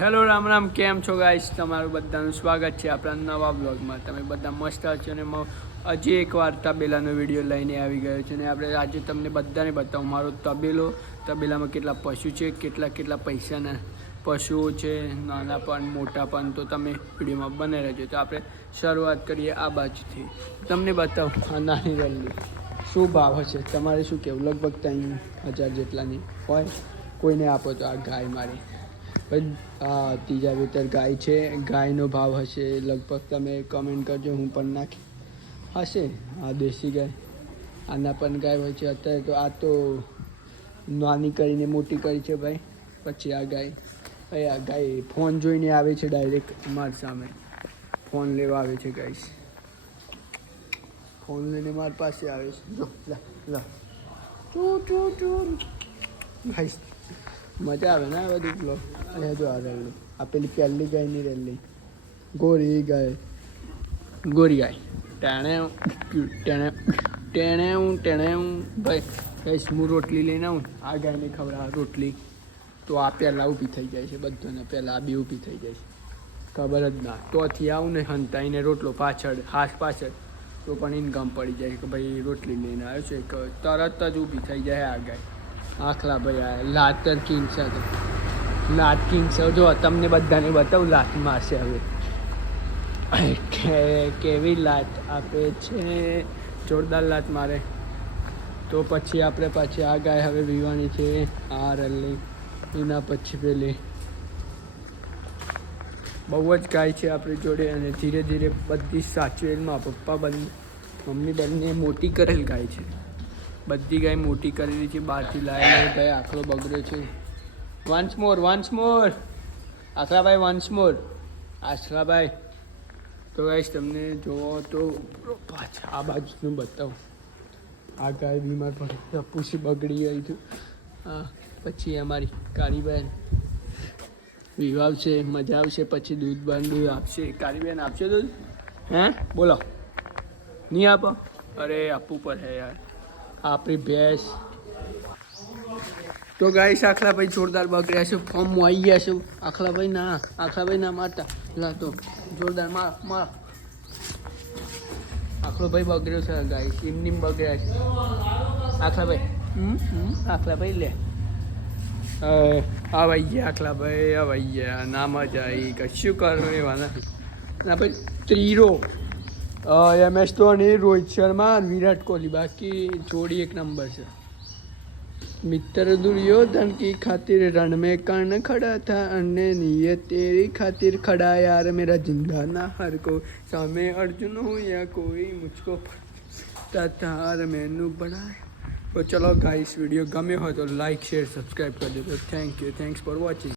Hello Ram Ram, કેમ છો guys? તમારું બધાનું સ્વાગત છે આપણા નવા બ્લોગમાં. તમે બધા મસ્ત છો અને હજી એકવાર તબેલાનો વિડીયો લઈને આવી ગયો છે. અને આપણે આજે તમને બધાને બતાવું મારો તબેલામાં કેટલા પશુ છે, કેટલા પૈસાના પશુઓ છે, નાના પણ મોટા પણ. તો તમે વિડીયોમાં બને રહેજો. તો આપણે શરૂઆત કરીએ આ બાજુથી. તમને બતાવું આ નાની રલ્લી શું ભાવ હશે, તમારે શું કહેવું? લગભગ 3,000 જેટલાની હોય. કોઈને આપો તો આ ગાય મારી ત્રીજા વેતર ગાય છે. ગાયનો ભાવ હશે લગભગ, તમે કમેન્ટ કરજો, હું પણ નાખી હશે. આ દેશી ગાય, આના પણ ગાય હોય છે. અત્યારે તો આ તો નાની કરીને મોટી કરી છે ભાઈ. પછી આ ગાય ફોન જોઈને આવે છે, ડાયરેક્ટ મારી સામે ફોન લેવા આવે છે. ગાઈસ ફોન લઈને મારી પાસે આવે છે. જો લા ગાઈસ મજા આવે ને આ બધું બ્લોગ. અહીંયા જો આ રેલી, આ પેલી પહેલી ગાયની રેલી, ગોરી ગાય ટેણે ભાઈ. કહીશ હું રોટલી લઈને આવું, આ ગાયને ખવડાવે રોટલી, તો આ પહેલાં ઊભી થઈ જાય છે. બધાને પહેલાં આ બી ઊભી થઈ જાય છે, ખબર જ ના. તોથી આવું ને હંતાઈને રોટલો પાછળ, હાથ પાછળ, તો પણ ઇન્કમ પડી જાય કે ભાઈ રોટલી લઈને આવ્યો છે. તરત જ ઊભી થઈ જાય આ ગાય. આખલા ભાઈ આ લાતર કિંગ છે. લાત કિંગ છે. જો તમને બધાને બતાવું, લાત મારશે હવે. કેવી લાત આપે છે, જોરદાર લાત મારે. તો પછી આપણે પાછી આ ગાય હવે વીવાની છે. આ રલ્લી, એના પછી પેલી બહુ જ ગાય છે આપણી જોડે. અને ધીરે ધીરે બધી સાચવેલમાં પપ્પા મમ્મી બંને મોટી કરેલ ગાય છે. બધી ગાય મોટી કરેલી છે, બહારથી લાવેલી. ભાઈ આખલો બગડ્યો છે. વન્સ મોર આખલાભાઈ, વન્સ મોર આખલાભાઈ. તો ગાઈશ તમને જોવો તો પાછા આ બાજુનું બતાવું. આ ગાય બીમાર પડી, પૂછી બગડી ગઈ હતું. હા, પછી અમારી કાળીબેન વિવાવશે, મજા આવશે. પછી દૂધ આપશે. કાળીબેન આપશે દૂધ? હે બોલો, નહીં આપો? અરે આપવું પડે યાર, આપણી ભેંસ. તો ગાઈસ આખલાભાઈ જોરદાર બગડ્યા છે, ફોર્મમાં આવી ગયા છે. આખલાભાઈ ના મારતા લા, તો જોરદાર માર. આખલાભાઈ બગડ્યો છે ગાઈસ, એમની બગડ્યા છે આખલાભાઈ. લે આવાઈ ગયા આખલાભાઈ, આવાઈ ગયા. ના મજા આવી, કશું કરવા એવા નથી. ના ભાઈ ત્રીરો MS ધોની, રોહિત શર્મા, વિરાટ કોહલી, બાકી જોડી એક નંબર છે. मित्र दुर्योधन की खातिर रण में कर्ण खड़ा था, अन्य नियत तेरी खातिर खड़ा यार मेरा जिंदा ना हर को, सामे अर्जुन हो या कोई मुझको तार मैनू बड़ा. तो चलो गाइस, वीडियो गमे हो तो लाइक शेयर सब्सक्राइब कर दो. Thanks for watching.